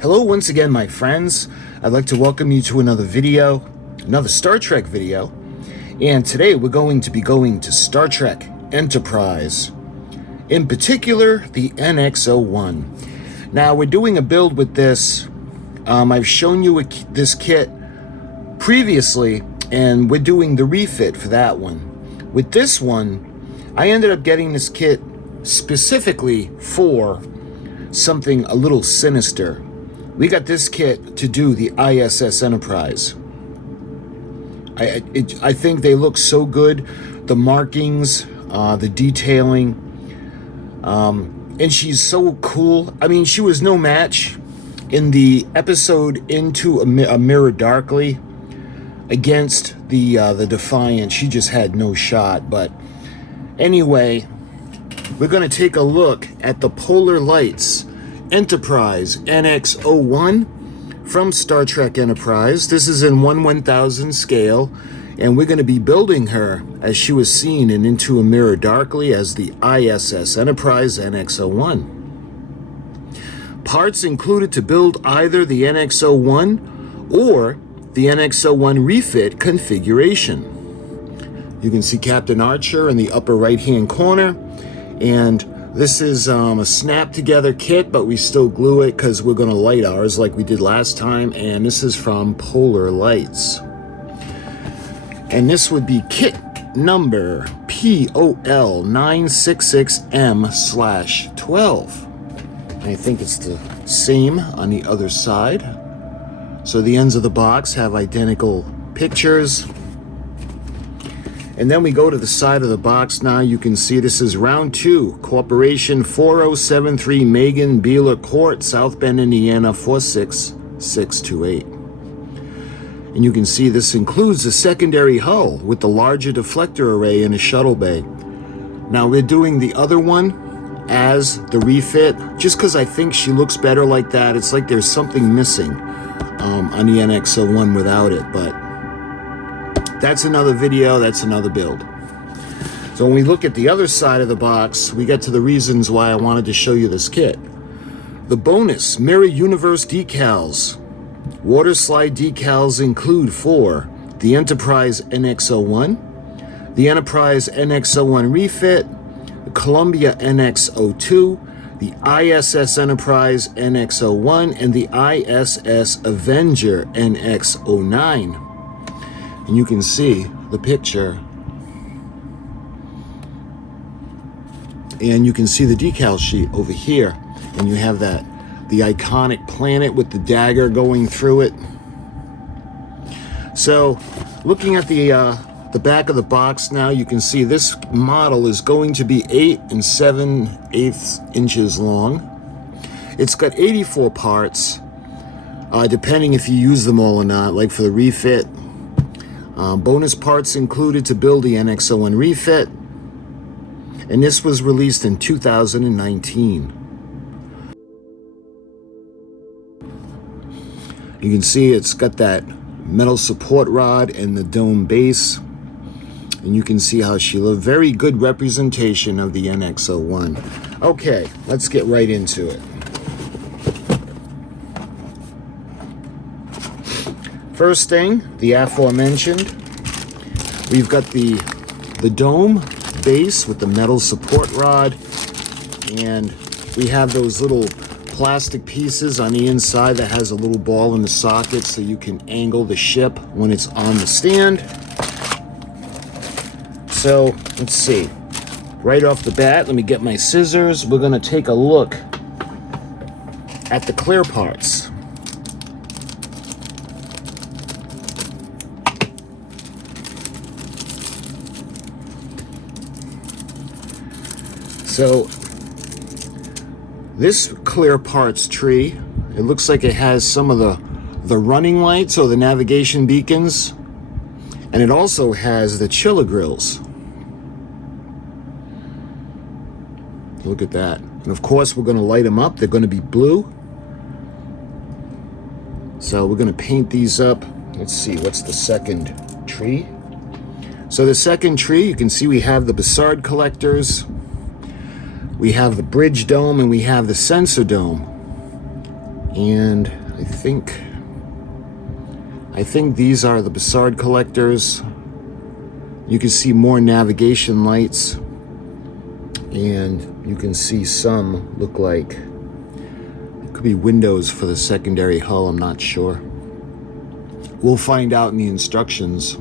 Hello once again, my friends. I'd like to welcome you to another video, another Star Trek video. And today we're going to be going to Star Trek Enterprise. In particular, the NX-01. Now, we're doing a build with this. I've shown you this kit previously, and we're doing the refit for that one. With this one, I ended up getting this kit specifically for something a little sinister. We got this kit to do the I.S.S. Enterprise. I think they look so good. The markings, the detailing, and she's so cool. I mean, she was no match in the episode Into a Mirror Darkly against the Defiant. She just had no shot. But anyway, we're going to take a look at the Polar Lights Enterprise NX-01 from Star Trek Enterprise. This is in 1/1000 scale, and we're going to be building her as she was seen in Into a Mirror Darkly as the I.S.S. Enterprise NX-01. Parts included to build either the NX-01 or the NX-01 refit configuration. You can see Captain Archer in the upper right hand corner, and this is a snap together kit, but we still glue it because we're going to light ours like we did last time. And this is from Polar Lights. And this would be kit number POL966M/12. I think it's the same on the other side. So the ends of the box have identical pictures. And then we go to the side of the box now. You can see this is round 2, Corporation 4073 Megan Beeler Court, South Bend, Indiana 46628. And you can see this includes a secondary hull with the larger deflector array in a shuttle bay. Now we're doing the other one as the refit, just because I think she looks better like that. It's like there's something missing on the NX-01 without it, but that's another video, that's another build. So when we look at the other side of the box, we get to the reasons why I wanted to show you this kit. The bonus Mirror Universe decals. Water slide decals include for the Enterprise NX-01, the Enterprise NX-01 refit, the Columbia NX-02, the I.S.S. Enterprise NX-01, and the I.S.S. Avenger NX-09. And you can see the picture, and you can see the decal sheet over here, and you have the iconic planet with the dagger going through it. So looking at the back of the box now, you can see this model is going to be 8 7/8 inches long. It's got 84 parts, depending if you use them all or not, like for the refit. Bonus parts included to build the NX-01 refit, and this was released in 2019. You can see it's got that metal support rod and the dome base, and you can see how she looked. Very good representation of the NX-01. Okay, let's get right into it. First thing, the aforementioned, we've got the dome base with the metal support rod, and we have those little plastic pieces on the inside that has a little ball in the socket so you can angle the ship when it's on the stand. So let's see, right off the bat, let me get my scissors. We're going to take a look at the clear parts. So this clear parts tree, it looks like it has some of the running lights or the navigation beacons, and it also has the chiller grills. Look at that. And of course we're going to light them up. They're going to be blue. So we're going to paint these up. Let's see, what's the second tree? So the second tree, you can see we have the Bassard collectors. We have the bridge dome, and we have the sensor dome. And I think these are the Bassard collectors. You can see more navigation lights, and you can see some look like it could be windows for the secondary hull. I'm not sure. We'll find out in the instructions.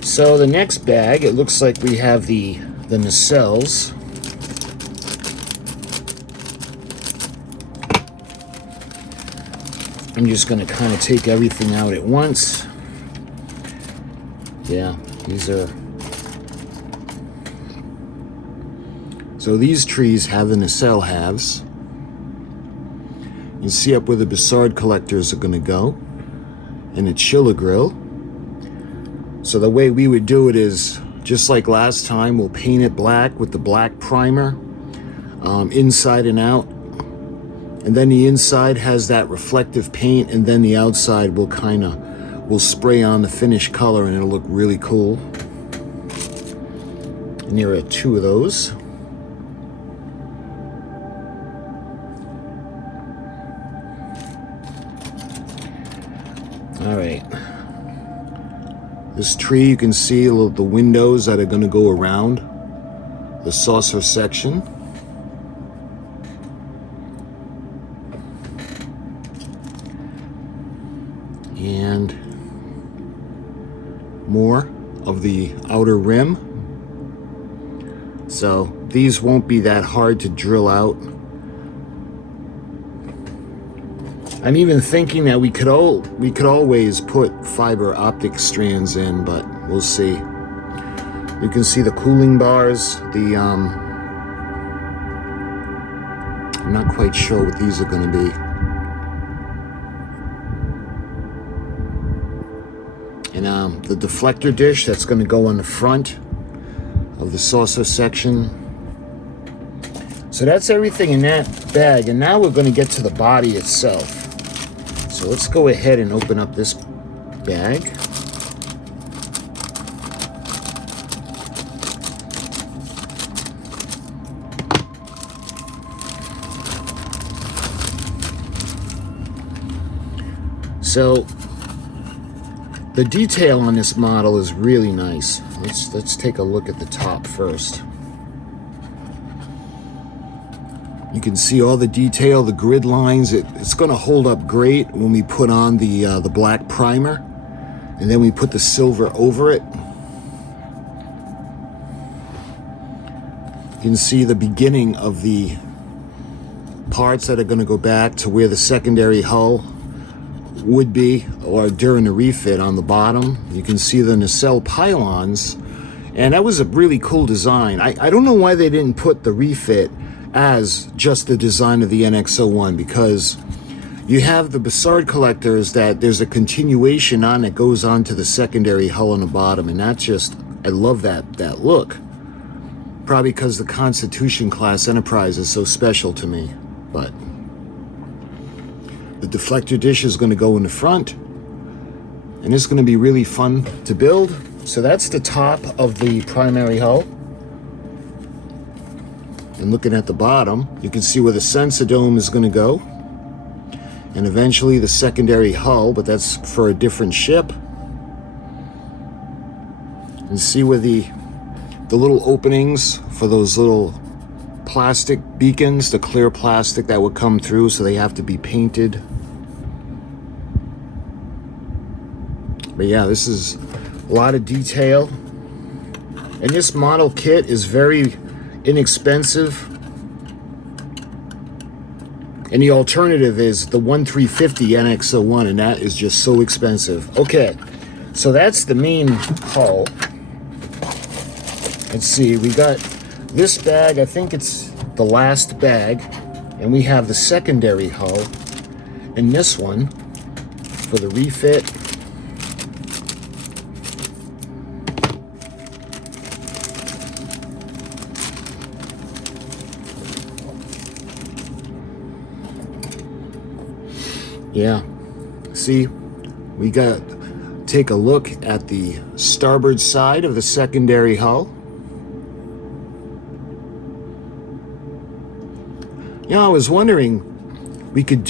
So the next bag, it looks like we have the nacelles. I'm just going to kind of take everything out at once. Yeah, these are... So these trees have the nacelle halves. You can see up where the Bassard collectors are going to go. And the chiller grill. So the way we would do it is, just like last time, we'll paint it black with the black primer, inside and out. And then the inside has that reflective paint, and then the outside will spray on the finished color, and it'll look really cool. And there are 2 of those. All right. This tree, you can see the windows that are going to go around the saucer section. And more of the outer rim. So these won't be that hard to drill out. I'm even thinking that we could always put fiber optic strands in, but we'll see. You can see the cooling bars. I'm not quite sure what these are going to be. And the deflector dish that's going to go on the front of the saucer section. So that's everything in that bag, and now we're going to get to the body itself. So let's go ahead and open up this bag. So the detail on this model is really nice. Let's take a look at the top first. You can see all the detail, the grid lines. It's going to hold up great when we put on the black primer, and then we put the silver over it. You can see the beginning of the parts that are going to go back to where the secondary hull would be, or during the refit on the bottom. You can see the nacelle pylons, and that was a really cool design. I don't know why they didn't put the refit as just the design of the NX-01, because you have the Bassard collectors that there's a continuation on that goes on to the secondary hull on the bottom, and that's just, I love that look. Probably because the Constitution class Enterprise is so special to me. But the deflector dish is going to go in the front, and it's going to be really fun to build. So that's the top of the primary hull. And looking at the bottom, you can see where the sensor dome is going to go, and eventually the secondary hull, but that's for a different ship. And see where the little openings for those little plastic beacons, the clear plastic that would come through, so they have to be painted. But yeah, this is a lot of detail, and this model kit is very inexpensive, and the alternative is the 1350 NX-01, and that is just so expensive. Okay, so that's the main hull. Let's see, we got this bag, I think it's the last bag, and we have the secondary hull in this one for the refit. Yeah, see, we got, take a look at the starboard side of the secondary hull. You know, I was wondering, we could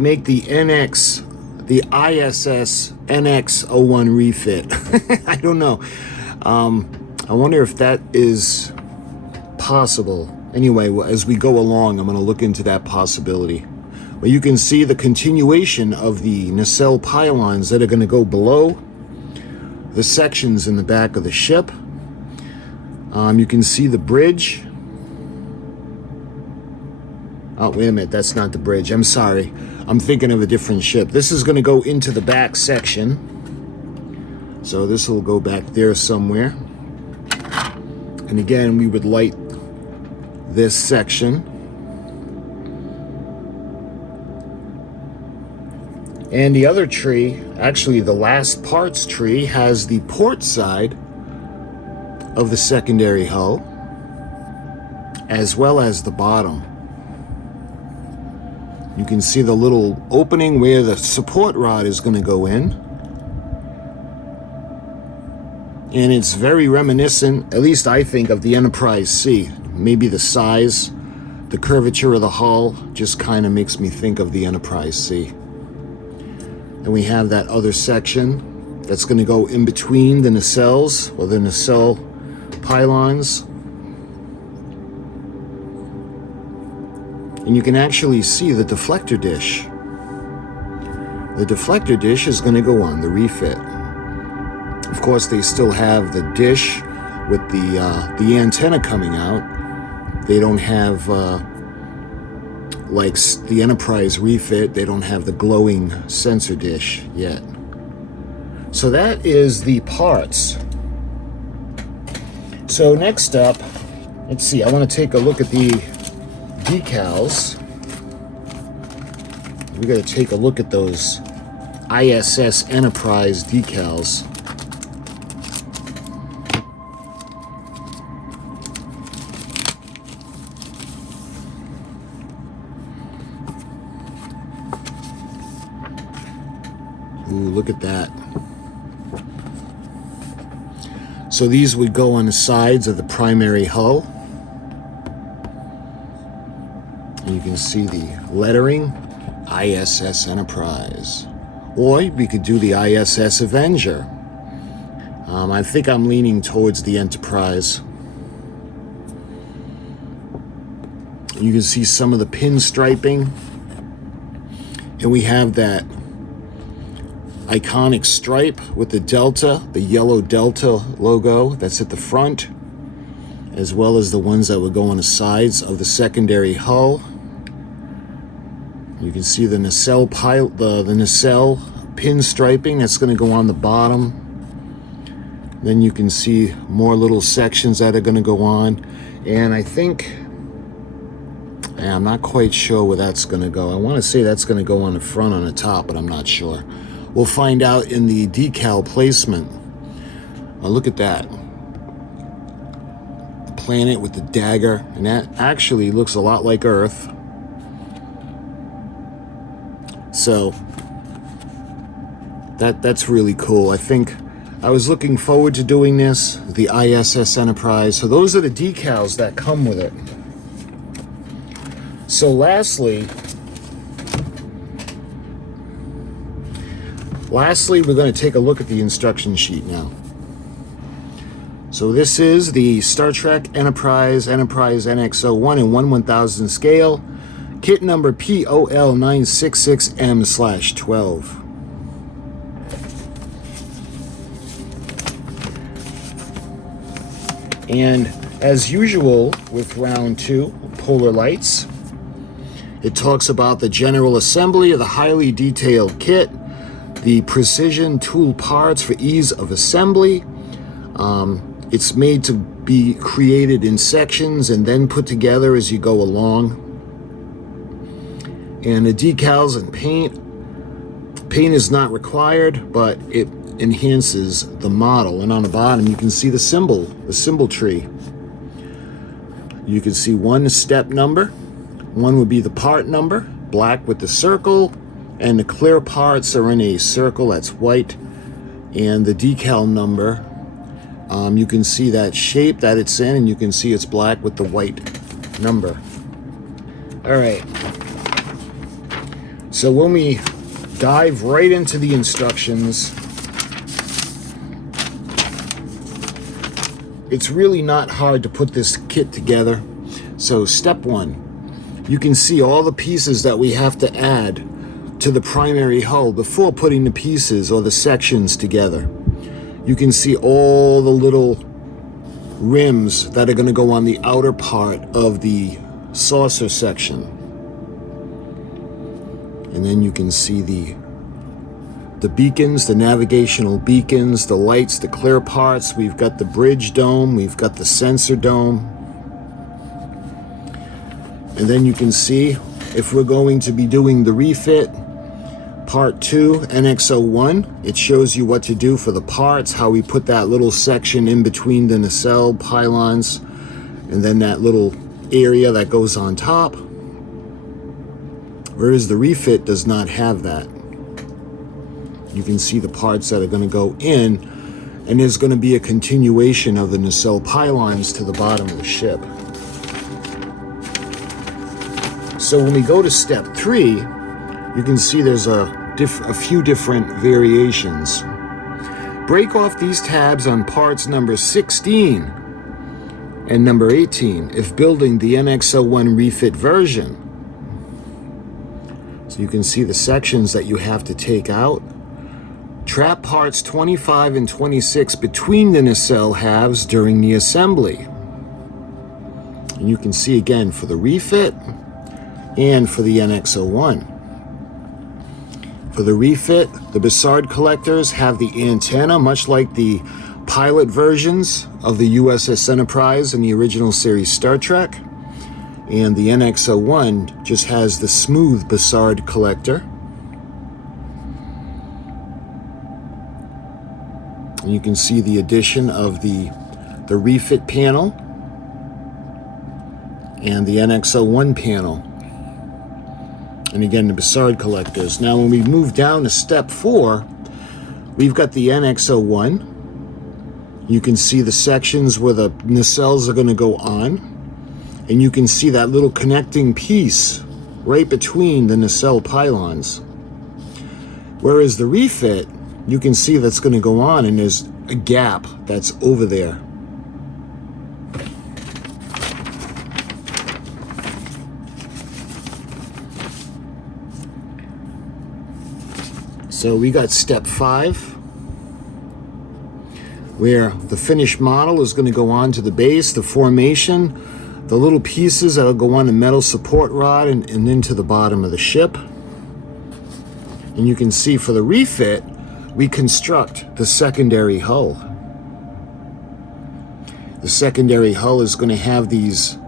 make the I.S.S. NX-01 refit. I don't know. I wonder if that is possible. Anyway, as we go along, I'm going to look into that possibility. But you can see the continuation of the nacelle pylons that are going to go below the sections in the back of the ship. You can see the bridge. Oh, wait a minute, that's not the bridge. I'm sorry. I'm thinking of a different ship. This is going to go into the back section. So this will go back there somewhere. And again, we would light this section. And the other tree, actually the last parts tree, has the port side of the secondary hull, as well as the bottom. You can see the little opening where the support rod is going to go in. And it's very reminiscent, at least I think, of the Enterprise C. Maybe the size, the curvature of the hull just kind of makes me think of the Enterprise C. And we have that other section that's going to go in between the nacelles, or the nacelle pylons. And you can actually see the deflector dish. The deflector dish is going to go on the refit. Of course, they still have the dish with the antenna coming out. They don't have, like the Enterprise refit, they don't have the glowing sensor dish yet. So that is the parts. So next up, let's see, I want to take a look at the decals. We got to take a look at those I.S.S. Enterprise decals. Ooh, look at that. So these would go on the sides of the primary hull. And you can see the lettering, I.S.S. Enterprise. Or we could do the I.S.S. Avenger. I think I'm leaning towards the Enterprise. You can see some of the pinstriping. And we have that iconic stripe with the Delta, the yellow Delta logo that's at the front, as well as the ones that would go on the sides of the secondary hull. You can see the nacelle the nacelle pinstriping that's going to go on the bottom. Then you can see more little sections that are going to go on, and I think, I'm not quite sure where that's going to go. I want to say that's going to go on the front on the top, but I'm not sure. We'll find out in the decal placement. Look at that. The planet with the dagger, and that actually looks a lot like Earth. So that's really cool. I think I was looking forward to doing this, the I.S.S. Enterprise. So those are the decals that come with it. So lastly, we're going to take a look at the instruction sheet now. So this is the Star Trek Enterprise NX-01 in 1/1000 scale, kit number POL 966M/12. And as usual with round 2, polar lights, it talks about the general assembly of the highly detailed kit, the precision tool parts for ease of assembly. It's made to be created in sections and then put together as you go along. And the decals and paint is not required, but it enhances the model. And on the bottom you can see the symbol tree. You can see one step number, one would be the part number, black with the circle, and the clear parts are in a circle that's white, and the decal number, you can see that shape that it's in, and you can see it's black with the white number. All right. So when we dive right into the instructions, it's really not hard to put this kit together. So step one, you can see all the pieces that we have to add to the primary hull before putting the pieces or the sections together. You can see all the little rims that are going to go on the outer part of the saucer section. And then you can see the beacons, the navigational beacons, the lights, the clear parts. We've got the bridge dome, we've got the sensor dome. And then you can see if we're going to be doing the refit, part 2, NX-01, it shows you what to do for the parts, how we put that little section in between the nacelle pylons, and then that little area that goes on top. Whereas the refit does not have that. You can see the parts that are going to go in, and there's going to be a continuation of the nacelle pylons to the bottom of the ship. So when we go to step 3, you can see there's a few different variations. Break off these tabs on parts number 16 and number 18 if building the NX-01 refit version. So you can see the sections that you have to take out. Trap parts 25 and 26 between the nacelle halves during the assembly. And you can see again for the refit and for the NX-01. For the refit, the Bussard collectors have the antenna, much like the pilot versions of the U.S.S. Enterprise and the original series Star Trek. And the NX-01 just has the smooth Bussard collector. And you can see the addition of the refit panel and the NX-01 panel. And again, the Bussard collectors. Now, when we move down to step 4, we've got the NX-01. You can see the sections where the nacelles are going to go on. And you can see that little connecting piece right between the nacelle pylons. Whereas the refit, you can see that's going to go on, and there's a gap that's over there. So we got step 5, where the finished model is going to go on to the base, the formation, the little pieces that'll go on the metal support rod and into the bottom of the ship. And you can see for the refit, we construct the secondary hull. The secondary hull is going to have these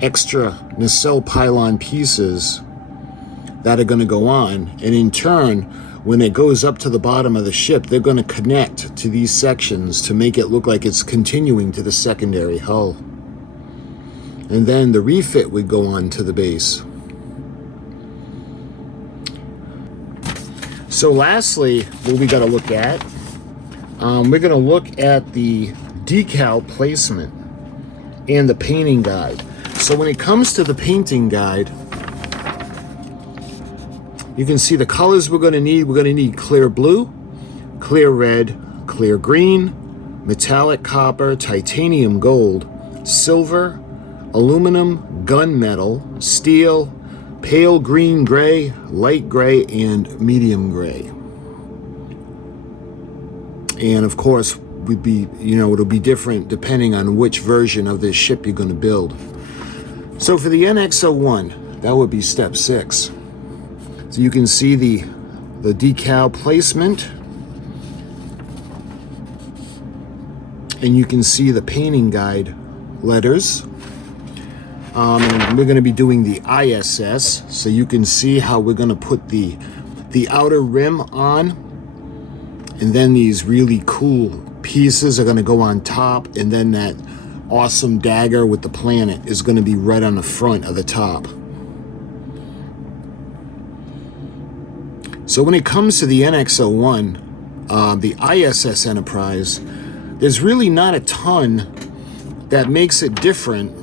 extra nacelle pylon pieces that are going to go on, and in turn, when it goes up to the bottom of the ship, they're going to connect to these sections to make it look like it's continuing to the secondary hull. And then the refit would go on to the base. So lastly, what we got to look at, we're going to look at the decal placement and the painting guide. So when it comes to the painting guide, you can see the colors we're going to need. We're going to need clear blue, clear red, clear green, metallic copper, titanium gold, silver, aluminum, gunmetal, steel, pale green gray, light gray, and medium gray. And of course, it'll be different depending on which version of this ship you're going to build. So for the NX-01, that would be step 6. So you can see the decal placement, and you can see the painting guide letters. And we're going to be doing the I.S.S, so you can see how we're going to put the outer rim on, and then these really cool pieces are going to go on top, and then that awesome dagger with the planet is going to be right on the front of the top. So when it comes to the NX-01, the I.S.S. Enterprise, there's really not a ton that makes it different,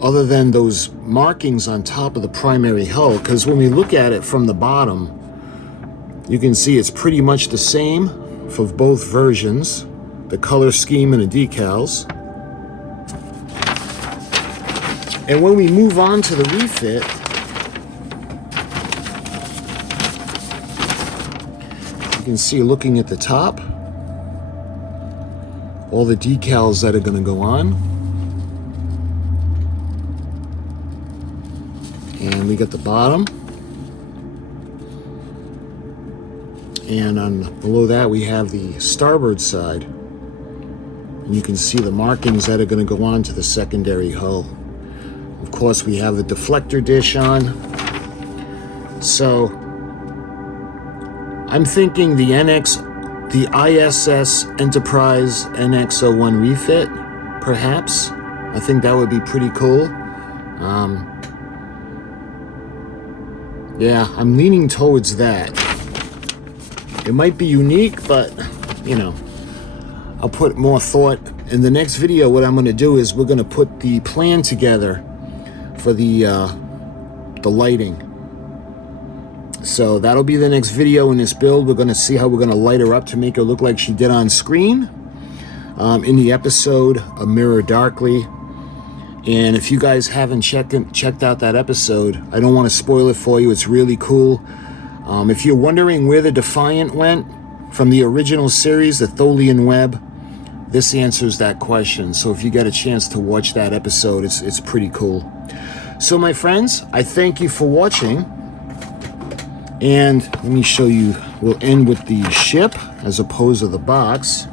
other than those markings on top of the primary hull, because when we look at it from the bottom, you can see it's pretty much the same for both versions, the color scheme and the decals. And when we move on to the refit, you can see, looking at the top, all the decals that are going to go on. And we got the bottom. And below that we have the starboard side. And you can see the markings that are going to go on to the secondary hull. Of course, we have the deflector dish on. So I'm thinking the I.S.S. Enterprise NX-01 refit, perhaps. I think that would be pretty cool. Yeah, I'm leaning towards that. It might be unique, but, you know, I'll put more thought. In the next video, what I'm going to do is we're going to put the plan together for the lighting. So that'll be the next video in this build. We're going to see how we're going to light her up to make her look like she did on screen in the episode A Mirror Darkly. And if you guys haven't checked out that episode, I don't want to spoil it for you. It's really cool. If you're wondering where the Defiant went from the original series, the Tholian Web, this answers that question. So if you get a chance to watch that episode, it's pretty cool. So my friends, I thank you for watching. And let me show you, we'll end with the ship as opposed to the box.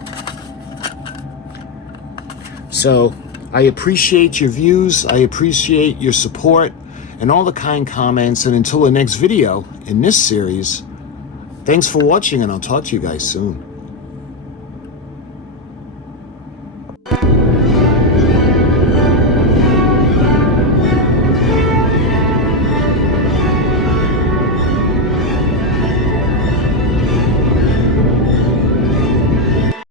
So I appreciate your views, I appreciate your support, and all the kind comments. And until the next video in this series, thanks for watching, and I'll talk to you guys soon.